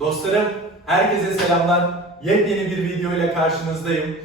Dostlarım, herkese selamlar. Yepyeni bir video ile karşınızdayım.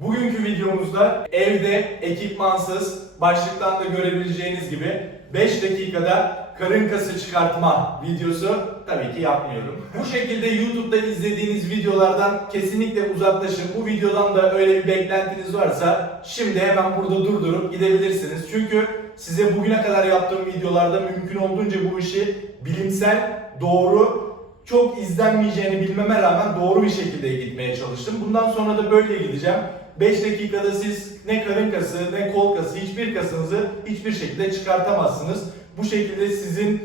Bugünkü videomuzda evde ekipmansız, başlıktan da görebileceğiniz gibi 5 dakikada karın kası çıkartma videosu tabii ki yapmıyorum. Bu şekilde YouTube'da izlediğiniz videolardan kesinlikle uzaklaşın. Bu videodan da öyle bir beklentiniz varsa şimdi hemen burada durdurup gidebilirsiniz. Çünkü size bugüne kadar yaptığım videolarda mümkün olduğunca bu işi bilimsel, doğru çok izlenmeyeceğini bilmeme rağmen doğru bir şekilde gitmeye çalıştım. Bundan sonra da böyle gideceğim. 5 dakikada siz ne karın kası ne kol kası hiçbir kasınızı hiçbir şekilde çıkartamazsınız. Bu şekilde sizin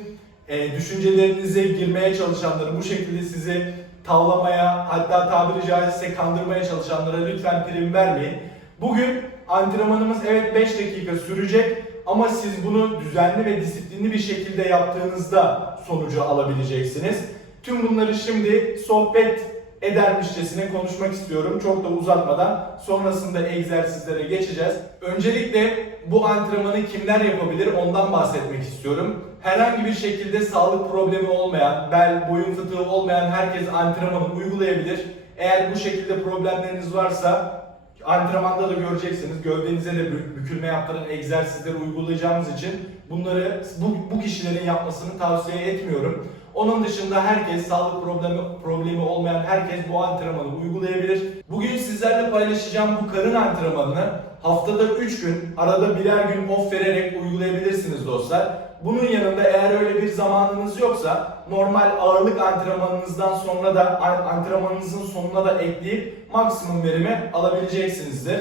e, düşüncelerinize girmeye çalışanları, bu şekilde sizi tavlamaya hatta tabiri caizse kandırmaya çalışanlara lütfen prim vermeyin. Bugün antrenmanımız evet 5 dakika sürecek ama siz bunu düzenli ve disiplinli bir şekilde yaptığınızda sonucu alabileceksiniz. Tüm bunları şimdi sohbet edermişçesine konuşmak istiyorum. Çok da uzatmadan sonrasında egzersizlere geçeceğiz. Öncelikle bu antrenmanı kimler yapabilir ondan bahsetmek istiyorum. Herhangi bir şekilde sağlık problemi olmayan, bel, boyun fıtığı olmayan herkes antrenmanı uygulayabilir. Eğer bu şekilde problemleriniz varsa antrenmanda da göreceksiniz. Gövdenize de bü- bükülme yaptıran egzersizleri uygulayacağımız için bunları bu, bu kişilerin yapmasını tavsiye etmiyorum. Onun dışında herkes sağlık problemi problemi olmayan herkes bu antrenmanı uygulayabilir. Bugün sizlerle paylaşacağım bu karın antrenmanını haftada 3 gün arada birer gün off vererek uygulayabilirsiniz dostlar. Bunun yanında eğer öyle bir zamanınız yoksa normal ağırlık antrenmanınızdan sonra da an- antrenmanınızın sonuna da ekleyip maksimum verimi alabileceksinizdir.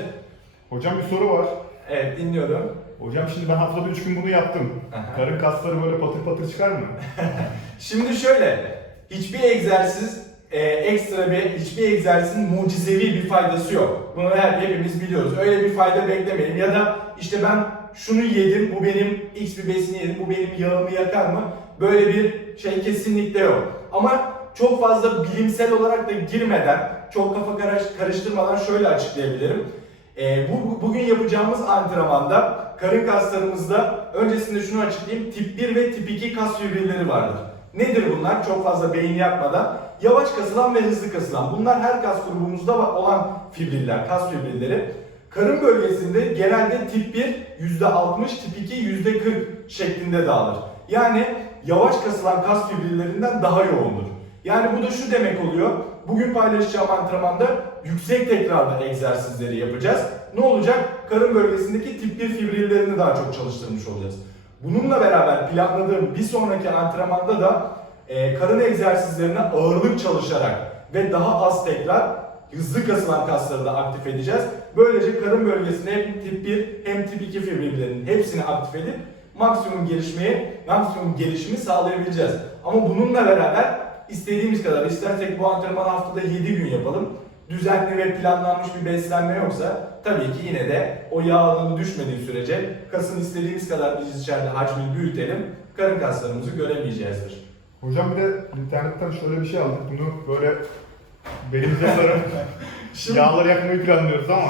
Hocam bir soru var. Evet dinliyorum. Hocam şimdi ben haftada 3 gün bunu yaptım. Aha. Karın kasları böyle patır patır çıkar mı? Şimdi şöyle, hiçbir egzersiz e, ekstra bir, hiçbir egzersizin mucizevi bir faydası yok. Bunu her, hepimiz biliyoruz. Öyle bir fayda beklemeyin. Ya da işte ben şunu yedim, bu benim X bir besini yedim, bu benim yağımı yakar mı? Böyle bir şey kesinlikle yok. Ama çok fazla bilimsel olarak da girmeden, çok kafa karış- karıştırmadan şöyle açıklayabilirim. E, bu, bugün yapacağımız antrenmanda karın kaslarımızda öncesinde şunu açıklayayım. Tip 1 ve tip 2 kas fibrilleri vardır. Nedir bunlar? Çok fazla beyin yakmadan. Yavaş kasılan ve hızlı kasılan. Bunlar her kas grubumuzda olan fibriller, kas fibrilleri. Karın bölgesinde genelde tip 1 %60, tip 2 %40 şeklinde dağılır. Yani yavaş kasılan kas fibrillerinden daha yoğundur. Yani bu da şu demek oluyor. Bugün paylaşacağım antrenmanda yüksek tekrarda egzersizleri yapacağız. Ne olacak? Karın bölgesindeki tip 1 fibrillerini daha çok çalıştırmış olacağız. Bununla beraber planladığım bir sonraki antrenmanda da e, karın egzersizlerine ağırlık çalışarak ve daha az tekrar hızlı kasılan kasları da aktif edeceğiz. Böylece karın bölgesine hem tip 1 hem tip 2 fibrillerinin hepsini aktif edip maksimum gelişmeyi, maksimum gelişimi sağlayabileceğiz. Ama bununla beraber istediğimiz kadar istersek bu antrenmanı haftada 7 gün yapalım. Düzenli ve planlanmış bir beslenme yoksa tabii ki yine de o yağ oranı düşmediği sürece kasın istediğimiz kadar biz içeride hacmini büyütelim. Karın kaslarımızı göremeyeceğizdir. Hocam bir de internetten şöyle bir şey aldık. Bunu böyle belimize sarıp Şimdi- yağları yakmayı planlıyoruz ama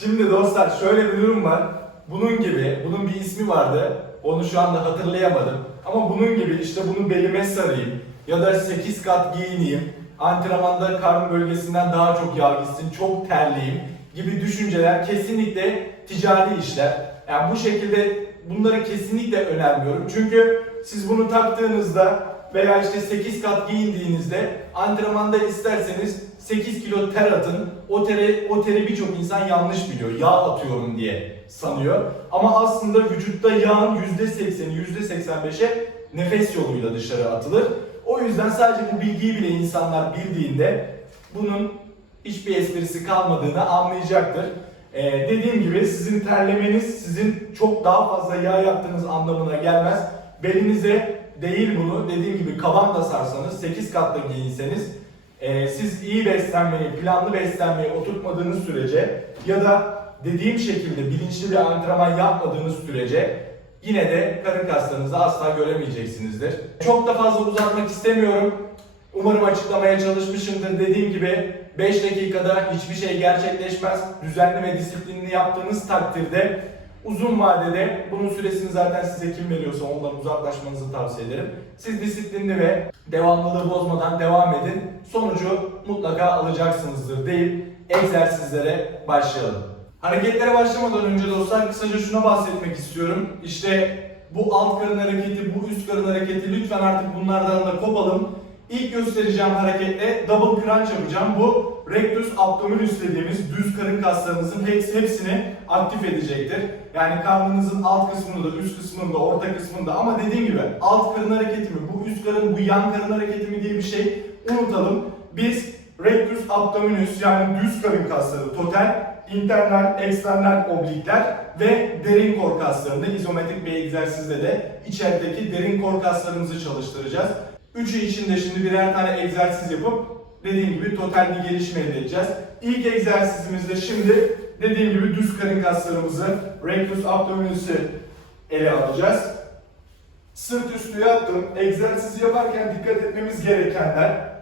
Şimdi dostlar şöyle bir durum var. Bunun gibi, bunun bir ismi vardı. Onu şu anda hatırlayamadım. Ama bunun gibi işte bunu belime sarayım ya da 8 kat giyineyim. Antrenmanda karın bölgesinden daha çok yağ gitsin, çok terliyim gibi düşünceler kesinlikle ticari işler. Yani bu şekilde bunları kesinlikle önermiyorum. Çünkü siz bunu taktığınızda veya işte 8 kat giyindiğinizde antrenmanda isterseniz 8 kilo ter atın. O teri, o teri birçok insan yanlış biliyor. Yağ atıyorum diye sanıyor. Ama aslında vücutta yağın %80'i %85'e nefes yoluyla dışarı atılır. Yüzden sadece bu bilgiyi bile insanlar bildiğinde bunun hiçbir esprisi kalmadığını anlayacaktır. Ee, dediğim gibi sizin terlemeniz sizin çok daha fazla yağ yaktığınız anlamına gelmez. Belinize değil bunu dediğim gibi kaban da sarsanız 8 katla giyinseniz e, siz iyi beslenmeyi, planlı beslenmeyi oturtmadığınız sürece ya da dediğim şekilde bilinçli bir antrenman yapmadığınız sürece yine de karın kaslarınızı asla göremeyeceksinizdir. Çok da fazla uzatmak istemiyorum. Umarım açıklamaya çalışmışımdır. Dediğim gibi 5 dakikada hiçbir şey gerçekleşmez. Düzenli ve disiplinli yaptığınız takdirde Uzun vadede bunun süresini zaten size kim veriyorsa ondan uzaklaşmanızı tavsiye ederim. Siz disiplinli ve devamlılığı bozmadan devam edin. Sonucu mutlaka alacaksınızdır deyip egzersizlere başlayalım. Hareketlere başlamadan önce dostlar kısaca şuna bahsetmek istiyorum. İşte bu alt karın hareketi, bu üst karın hareketi lütfen artık bunlardan da kopalım. İlk göstereceğim hareketle double crunch yapacağım. Bu rectus abdominis dediğimiz düz karın kaslarınızın hepsi, hepsini aktif edecektir. Yani karnınızın alt kısmında, üst kısmında, orta kısmında ama dediğim gibi alt karın hareketi mi, bu üst karın, bu yan karın hareketi mi diye bir şey unutalım. Biz rectus abdominis yani düz karın kasları, total, internal, eksternal oblikler ve derin kor kaslarında izometrik bir egzersizde de içerideki derin kor kaslarımızı çalıştıracağız. Üçü için de şimdi birer tane egzersiz yapıp dediğim gibi total bir gelişme elde edeceğiz. İlk egzersizimizde şimdi dediğim gibi düz karın kaslarımızı, rectus abdominis'i ele alacağız. Sırt üstü yattım. Egzersizi yaparken dikkat etmemiz gerekenler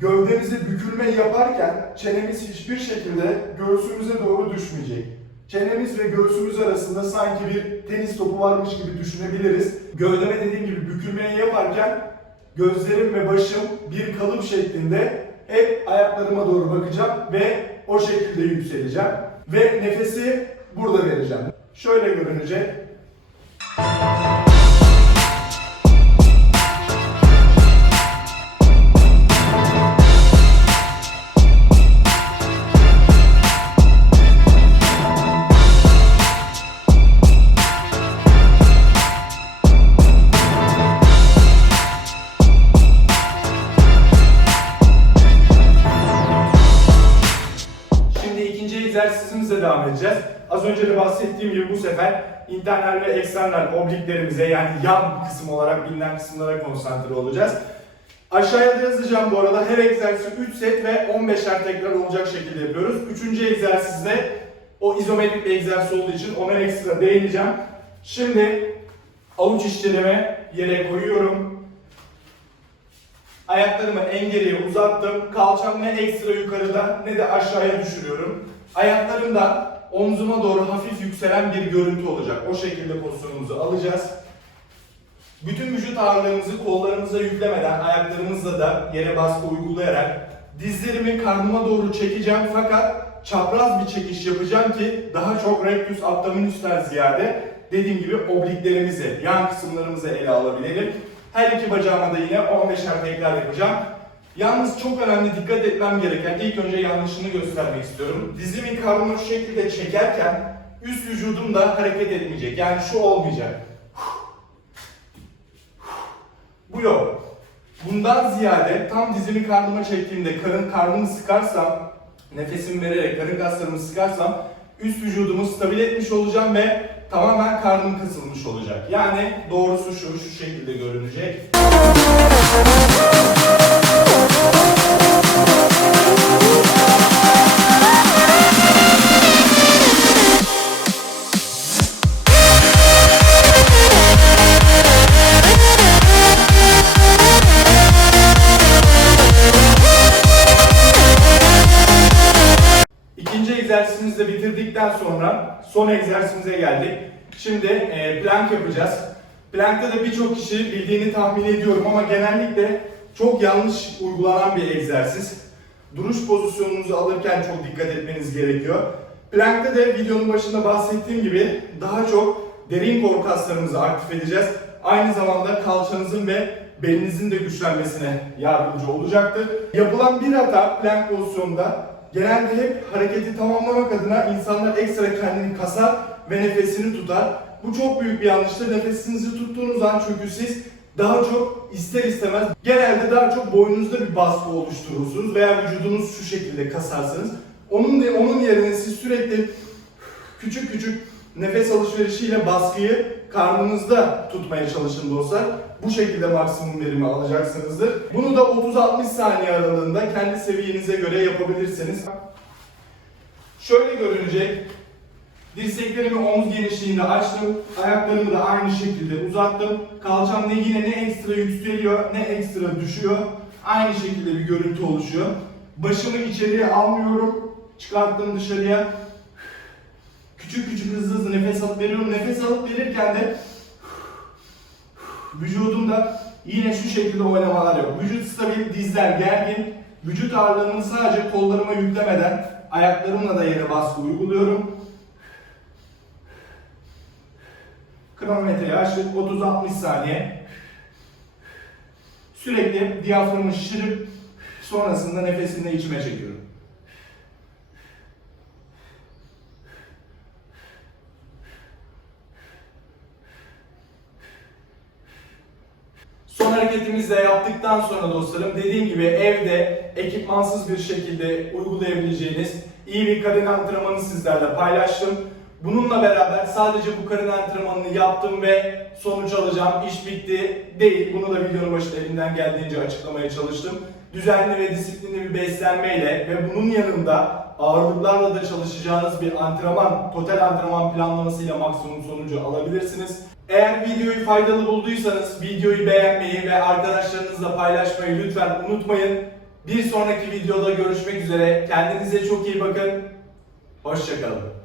Gövdemizi bükülme yaparken çenemiz hiçbir şekilde göğsümüze doğru düşmeyecek. Çenemiz ve göğsümüz arasında sanki bir tenis topu varmış gibi düşünebiliriz. Gövdeme dediğim gibi bükülmeyi yaparken gözlerim ve başım bir kalıp şeklinde hep ayaklarıma doğru bakacağım ve o şekilde yükseleceğim. Ve nefesi burada vereceğim. Şöyle görünecek. Bahsettiğim gibi bu sefer internal ve eksternal obliklerimize yani yan kısım olarak bilinen kısımlara konsantre olacağız. Aşağıya da yazacağım bu arada her egzersiz 3 set ve 15'er tekrar olacak şekilde yapıyoruz. Üçüncü egzersizde o izometrik bir egzersiz olduğu için ona ekstra değineceğim. Şimdi avuç içlerimi yere koyuyorum. Ayaklarımı en geriye uzattım. Kalçam ne ekstra yukarıda ne de aşağıya düşürüyorum. Ayaklarımdan omzuma doğru hafif yükselen bir görüntü olacak. O şekilde pozisyonumuzu alacağız. Bütün vücut ağırlığımızı kollarımıza yüklemeden ayaklarımızla da yere baskı uygulayarak dizlerimi karnıma doğru çekeceğim fakat çapraz bir çekiş yapacağım ki daha çok rectus abdominis'ten ziyade dediğim gibi obliklerimizi, yan kısımlarımızı ele alabilelim. Her iki bacağıma da yine 15'er tekrar yapacağım. Yalnız çok önemli dikkat etmem gereken ilk önce yanlışını göstermek istiyorum. Dizimi karnıma şu şekilde çekerken üst vücudum da hareket etmeyecek. Yani şu olmayacak. Bu yok. Bundan ziyade tam dizimi karnıma çektiğimde karın karnımı sıkarsam, nefesimi vererek karın kaslarımı sıkarsam üst vücudumu stabil etmiş olacağım ve tamamen karnım kısılmış olacak. Yani doğrusu şu, şu şekilde görünecek. Bitirdikten sonra son egzersizimize geldik. Şimdi e, plank yapacağız. Plank'ta da birçok kişi bildiğini tahmin ediyorum ama genellikle çok yanlış uygulanan bir egzersiz. Duruş pozisyonunuzu alırken çok dikkat etmeniz gerekiyor. Plank'ta da videonun başında bahsettiğim gibi daha çok derin kor kaslarımızı aktif edeceğiz. Aynı zamanda kalçanızın ve belinizin de güçlenmesine yardımcı olacaktır. Yapılan bir hata plank pozisyonunda genelde hep hareketi tamamlamak adına insanlar ekstra kendini kasar ve nefesini tutar. Bu çok büyük bir yanlıştır. Nefesinizi tuttuğunuz an çünkü siz daha çok ister istemez genelde daha çok boynunuzda bir baskı oluşturursunuz veya vücudunuz şu şekilde kasarsınız. Onun de, onun yerine siz sürekli küçük küçük nefes alışverişiyle baskıyı karnınızda tutmaya çalışın dostlar. Bu şekilde maksimum verimi alacaksınızdır. Bunu da 30-60 saniye aralığında kendi seviyenize göre yapabilirsiniz. Şöyle görünecek. Dirseklerimi omuz genişliğinde açtım. Ayaklarımı da aynı şekilde uzattım. Kalçam ne yine ne ekstra yükseliyor ne ekstra düşüyor. Aynı şekilde bir görüntü oluşuyor. Başımı içeriye almıyorum. Çıkarttım dışarıya. Küçük küçük hızlı hızlı nefes alıp veriyorum. Nefes alıp verirken de vücudumda yine şu şekilde oynamalar yok. Vücut stabil, dizler gergin. Vücut ağırlığını sadece kollarıma yüklemeden ayaklarımla da yere baskı uyguluyorum. Kronometreyi açtık 30-60 saniye. Sürekli diyaframı şişirip sonrasında nefesini de içime çekiyorum. Son hareketimizi de yaptıktan sonra dostlarım dediğim gibi evde ekipmansız bir şekilde uygulayabileceğiniz iyi bir karın antrenmanı sizlerle paylaştım. Bununla beraber sadece bu karın antrenmanını yaptım ve sonuç alacağım, iş bitti değil. Bunu da videonun başında elimden geldiğince açıklamaya çalıştım. Düzenli ve disiplinli bir beslenmeyle ve bunun yanında ağırlıklarla da çalışacağınız bir antrenman, total antrenman planlamasıyla maksimum sonucu alabilirsiniz. Eğer videoyu faydalı bulduysanız videoyu beğenmeyi ve arkadaşlarınızla paylaşmayı lütfen unutmayın. Bir sonraki videoda görüşmek üzere. Kendinize çok iyi bakın. Hoşçakalın.